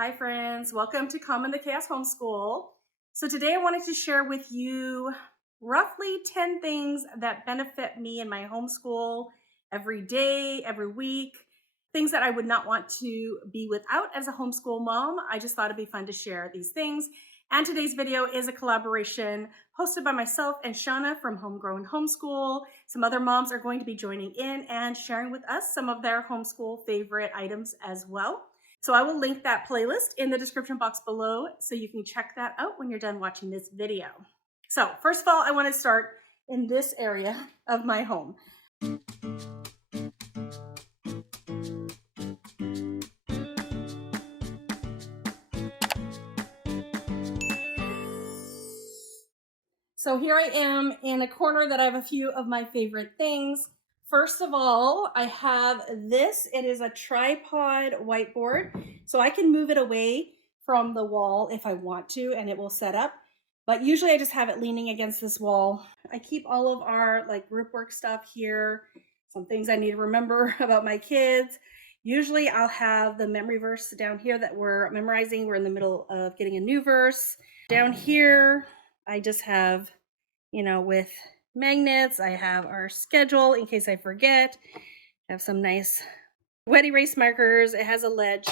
Hi friends, welcome to Calm in the Chaos Homeschool. So today I wanted to share with you roughly 10 things that benefit me in my homeschool every day, every week, things that I would not want to be without as a homeschool mom. I just thought it'd be fun to share these things. And today's video is a collaboration hosted by myself and Shauna from Homegrown Homeschool. Some other moms are going to be joining in and sharing with us some of their homeschool favorite items as well. So I will link that playlist in the description box below so you can check that out when you're done watching this video. So first of all, I want to start in this area of my home. So here I am in a corner that I have a few of my favorite things. First of all, I have this. It is a tripod whiteboard. So I can move it away from the wall if I want to, and it will set up. But usually I just have it leaning against this wall. I keep all of our group work stuff here, some things I need to remember about my kids. Usually I'll have the memory verse down here that we're memorizing. We're in the middle of getting a new verse. Down here, I just have, with magnets, I have our schedule in case I forget. I have some nice wet erase markers. It has a ledge.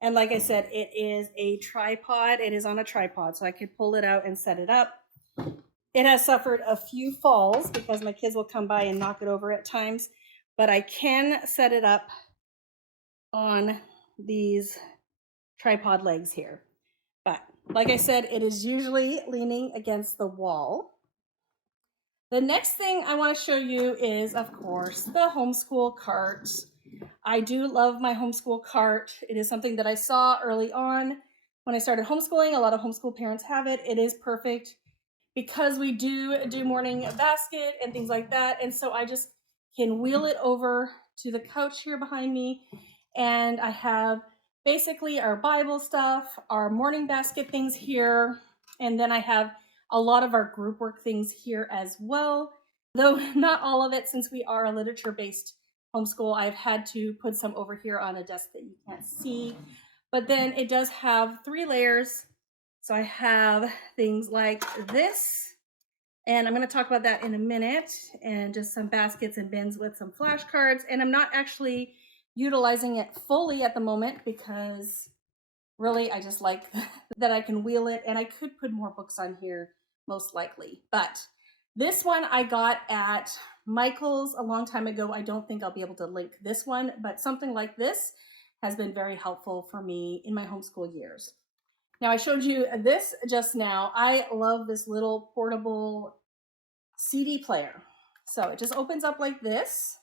And like I said, it is a tripod. It is on a tripod, so I could pull it out and set it up. It has suffered a few falls because my kids will come by and knock it over at times, but I can set it up on these tripod legs here. But like I said, it is usually leaning against the wall. The next thing I want to show you is, of course, the homeschool cart. I do love my homeschool cart. It is something that I saw early on when I started homeschooling. A lot of homeschool parents have it. It is perfect because we do morning basket and things like that. And so I just can wheel it over to the couch here behind me. And I have basically our Bible stuff, our morning basket things here. And then I have a lot of our group work things here as well. Though not all of it, since we are a literature-based homeschool, I've had to put some over here on a desk that you can't see. But then it does have 3 layers. So I have things like this, and I'm going to talk about that in a minute, and just some baskets and bins with some flashcards. And I'm not actually utilizing it fully at the moment because really I just like that I can wheel it, and I could put more books on here most likely. But this one I got at Michael's a long time ago. I don't think I'll be able to link this one, but something like this has been very helpful for me in my homeschool years. Now, I showed you this just now. I love this little portable CD player. So it just opens up like this.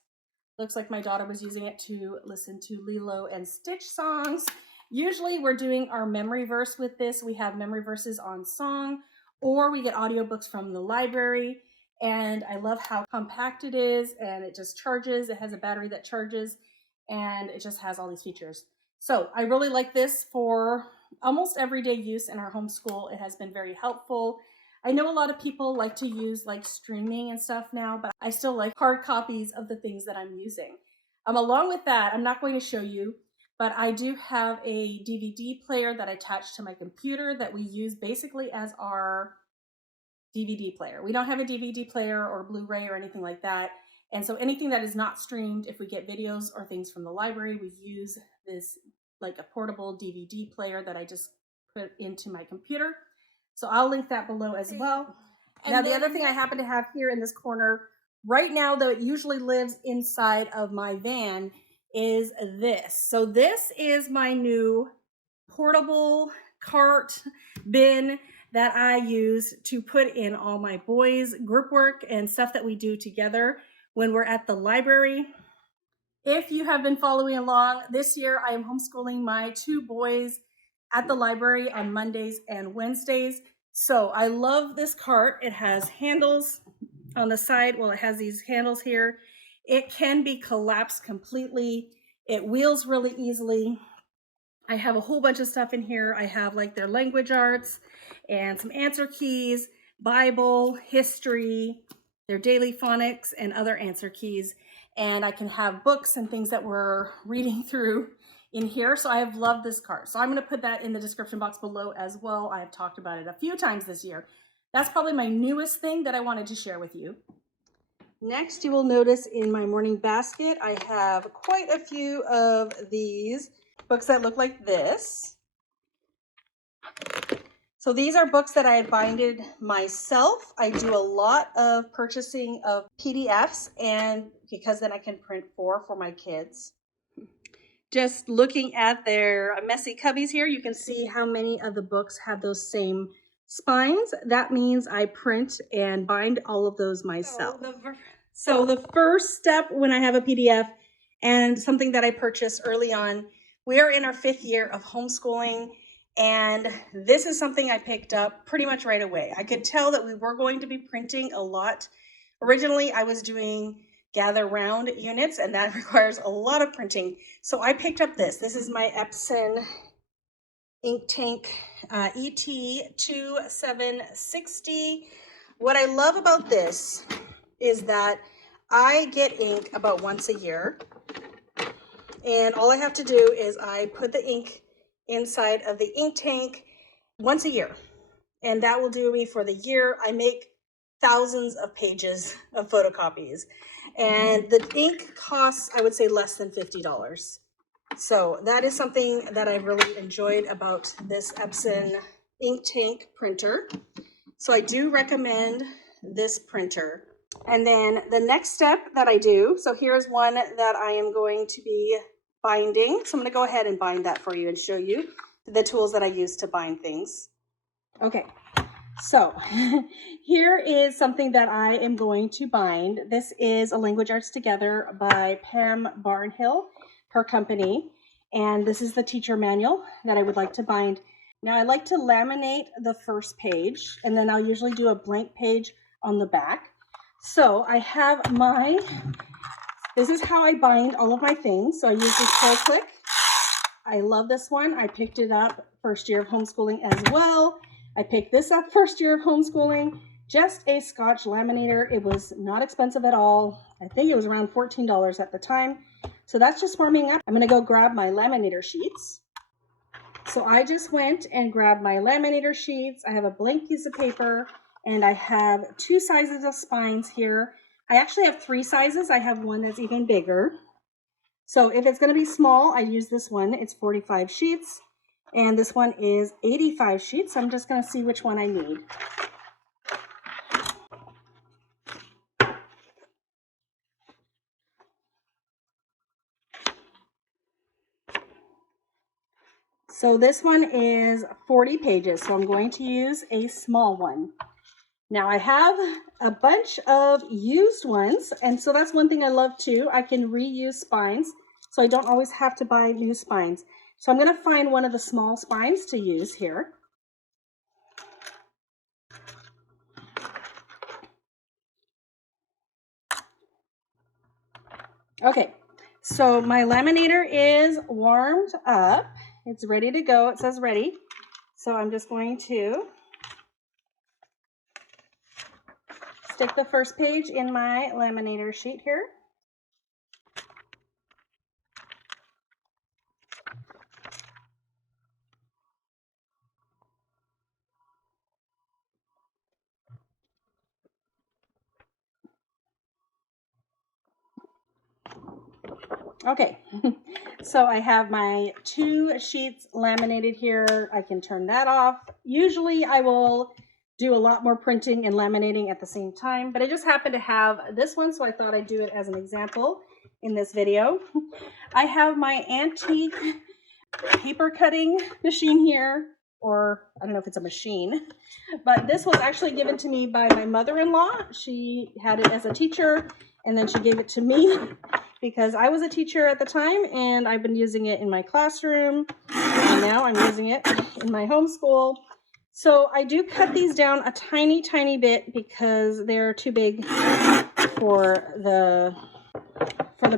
Looks like my daughter was using it to listen to Lilo and Stitch songs. Usually we're doing our memory verse with this. We have memory verses on song, or we get audiobooks from the library. And I love how compact it is, and it just charges. It has a battery that charges, and it just has all these features. So I really like this for almost everyday use in our homeschool. It has been very helpful. I know a lot of people like to use streaming and stuff now, but I still like hard copies of the things that I'm using. Along with that, I'm not going to show you, but I do have a DVD player that I attach to my computer that we use basically as our DVD player. We don't have a DVD player or Blu-ray or anything like that. And so anything that is not streamed, if we get videos or things from the library, we use this like a portable DVD player that I just put into my computer. So I'll link that below as well. Now, the other thing I happen to have here in this corner right now, though it usually lives inside of my van, is this. So this is my new portable cart bin that I use to put in all my boys' group work and stuff that we do together when we're at the library. If you have been following along, this year I am homeschooling my 2 boys at the library on Mondays and Wednesdays. So I love this cart. It has handles on the side. Well, it has these handles here. It can be collapsed completely. It wheels really easily. I have a whole bunch of stuff in here. I have their language arts and some answer keys, Bible, history, their daily phonics, and other answer keys. And I can have books and things that we're reading through in here. So I have loved this cart. So I'm going to put that in the description box below as well. I have talked about it a few times this year. That's probably my newest thing that I wanted to share with you. Next, you will notice in my morning basket, I have quite a few of these books that look like this. So these are books that I have binded myself. I do a lot of purchasing of PDFs, and because then I can print for my kids. Just looking at their messy cubbies here, you can see how many of the books have those same spines. That means I print and bind all of those myself. So the first step when I have a PDF and something that I purchased early on, we are in our 5th year of homeschooling, and this is something I picked up pretty much right away. I could tell that we were going to be printing a lot. Originally, I was doing gather round units, and that requires a lot of printing. So I picked up this. This is my Epson ink tank ET2760. What I love about this is that I get ink about once a year, and all I have to do is I put the ink inside of the ink tank once a year, and that will do me for the year. I make thousands of pages of photocopies, and the ink costs, I would say, less than $50. So that is something that I've really enjoyed about this Epson ink tank printer. So I do recommend this printer. And then the next step that I do, so here's one that I am going to be binding. So I'm going to go ahead and bind that for you and show you the tools that I use to bind things. Okay, so here is something that I am going to bind. This is a Language Arts Together by Pam Barnhill, her company. And this is the teacher manual that I would like to bind. Now I like to laminate the first page, and then I'll usually do a blank page on the back. So I have this is how I bind all of my things. So I use this Pro Click. I love this one. I picked it up first year of homeschooling as well. I picked this up first year of homeschooling. Just a Scotch laminator. It was not expensive at all. I think it was around $14 at the time. So that's just warming up. I'm going to go grab my laminator sheets. So I just went and grabbed my laminator sheets. I have a blank piece of paper, and I have 2 sizes of spines here. I actually have 3 sizes. I have one that's even bigger. So if it's going to be small, I use this one. It's 45 sheets, and this one is 85 sheets. So I'm just going to see which one I need. So this one is 40 pages, so I'm going to use a small one. Now I have a bunch of used ones, and so that's one thing I love too. I can reuse spines, so I don't always have to buy new spines. So I'm going to find one of the small spines to use here. Okay, so my laminator is warmed up. It's ready to go. It says ready. So I'm just going to stick the first page in my laminator sheet here. Okay, so I have my 2 sheets laminated here. I can turn that off. Usually I will do a lot more printing and laminating at the same time, but I just happen to have this one, so I thought I'd do it as an example in this video. I have my antique paper cutting machine here, or I don't know if it's a machine, but this was actually given to me by my mother-in-law. She had it as a teacher, and then she gave it to me because I was a teacher at the time, and I've been using it in my classroom, and now I'm using it in my homeschool. So I do cut these down a tiny, tiny bit because they're too big for the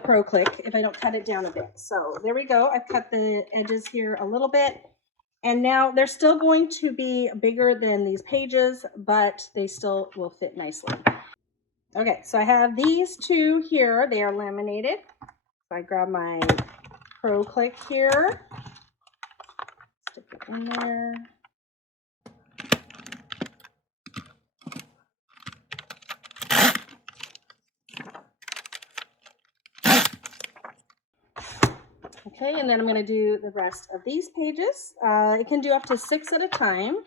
Pro Click if I don't cut it down a bit. So there we go. I've cut the edges here a little bit, and now they're still going to be bigger than these pages, but they still will fit nicely. Okay, so I have these 2 here. They are laminated. So I grab my Pro Click here. Stick it in there. Okay, and then I'm going to do the rest of these pages. It can do up to 6 at a time.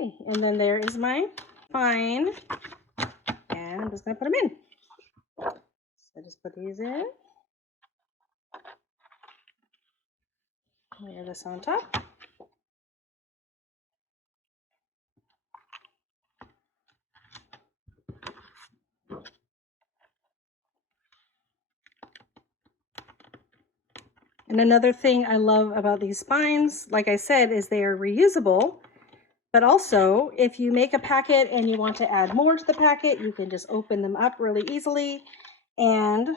Okay, and then there is my spine, and I'm just going to put them in. So just put these in. Layer this on top. And another thing I love about these spines, like I said, is they are reusable. But also, if you make a packet and you want to add more to the packet, you can just open them up really easily. And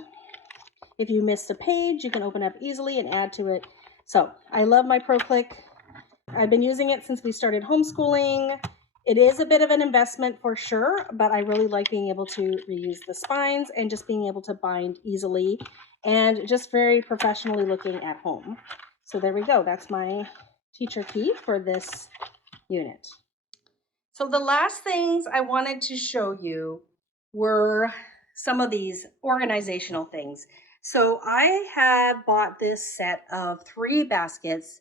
if you missed a page, you can open up easily and add to it. So I love my Pro Click. I've been using it since we started homeschooling. It is a bit of an investment for sure, but I really like being able to reuse the spines and just being able to bind easily and just very professionally looking at home. So there we go. That's my teacher key for this unit. So the last things I wanted to show you were some of these organizational things. So I had bought this set of 3 baskets.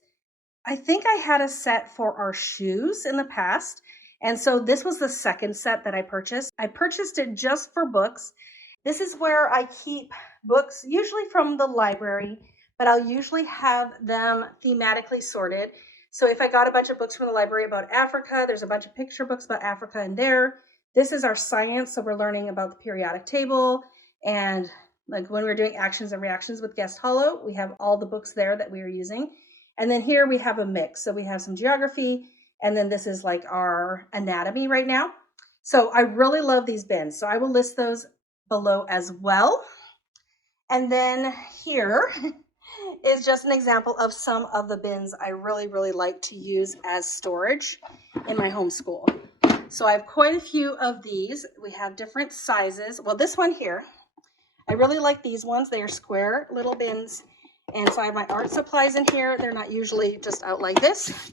I think I had a set for our shoes in the past. And so this was the second set that I purchased. I purchased it just for books. This is where I keep books, usually from the library, but I'll usually have them thematically sorted. So if I got a bunch of books from the library about Africa, there's a bunch of picture books about Africa in there. This is our science, so we're learning about the periodic table. And like when we're doing actions and reactions with Guest Hollow, we have all the books there that we are using. And then here we have a mix. So we have some geography, and then this is like our anatomy right now. So I really love these bins. So I will list those below as well. And then here is just an example of some of the bins I really like to use as storage in my homeschool. So I have quite a few of these. We have different sizes. Well, this one here, I really like these ones. They are square little bins. And so I have my art supplies in here. They're not usually just out like this,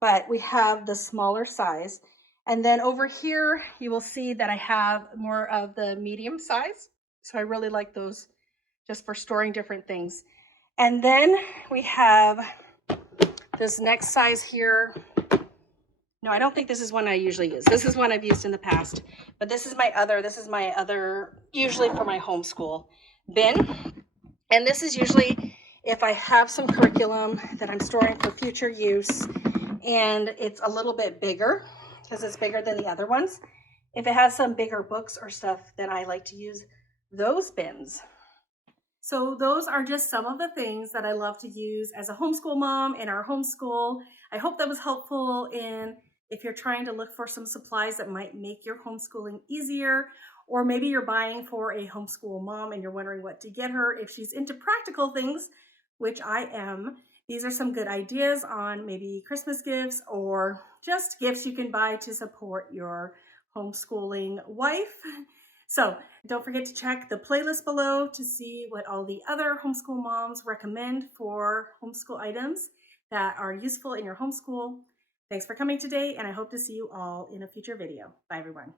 but we have the smaller size. And then over here, you will see that I have more of the medium size. So I really like those just for storing different things. And then we have this next size here. No, I don't think this is one I usually use. This is one I've used in the past, but this is my other, usually for my homeschool bin. And this is usually if I have some curriculum that I'm storing for future use and it's a little bit bigger because it's bigger than the other ones. If it has some bigger books or stuff, then I like to use those bins. So those are just some of the things that I love to use as a homeschool mom in our homeschool. I hope that was helpful in if you're trying to look for some supplies that might make your homeschooling easier, or maybe you're buying for a homeschool mom and you're wondering what to get her if she's into practical things, which I am. These are some good ideas on maybe Christmas gifts or just gifts you can buy to support your homeschooling wife. So don't forget to check the playlist below to see what all the other homeschool moms recommend for homeschool items that are useful in your homeschool. Thanks for coming today, and I hope to see you all in a future video. Bye, everyone.